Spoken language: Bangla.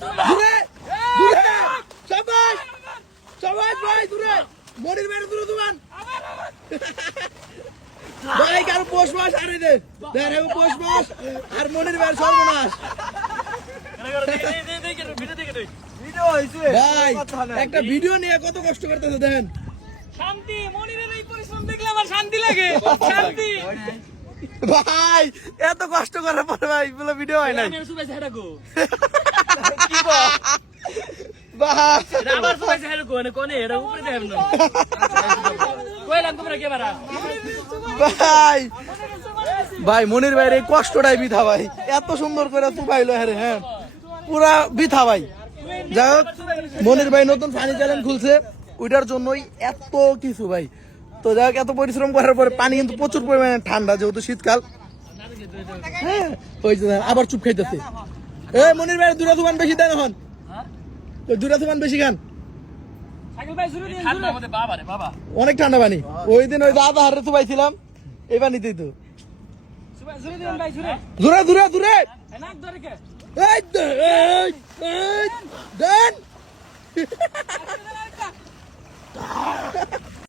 দূরে দূরে শাবাশ শাবাশ ভাই দূরে মনির ভাই দূরে দুমান ভাই কার পোষ মাস আরে দে দেরে পোষ মাস আর মনির ভাই সর্বনাশ ভাই একটা ভিডিও নিয়ে কত কষ্ট করতেছে দেখেন শান্তি মনিরের এই পরিশ্রম দেখলে আমার শান্তি লাগে শান্তি ভাই এত কষ্ট করার পরে ভাই বলে ভিডিও হয় না আমি সুবাই ছেড়ে গো ভাই আবার সুবাই ছেড়ে গো না কোনে এর উপরে দেব না কইলাম তোমরা কে বারা ভাই ভাই মনির ভাইয়ের এই কষ্টটাই বৃথা ভাই এত সুন্দর করে চুপাইলো হ্যাঁ পুরা বৃথা ভাই যাই হোক মনির ভাই নতুন ফানি চ্যানেল খুলছে ওইটার জন্যই এত কিছু ভাই তো যাই হোক এত পরিশ্রম করার পরে পানি কিন্তু প্রচুর পরিমাণে ঠান্ডা যেহেতু শীতকাল হ্যাঁ ওই যে আবার চুপ খাইতেছে এ মনির ভাই দুরা দুমান বেশি দেন এখন দুরা দুমান বেশি খান সাইকেল ভাই শুরু দিন ঠান্ডা মধ্যে বাবা রে বাবা অনেক ঠান্ডা পানি ওই দিন ওই দাদা হারে চুপাইছিলাম এই পানিতেই তো সুবাই শুরু দিন ভাই শুরু দূরে দূরে দূরে নাক ধরে কে এই দেন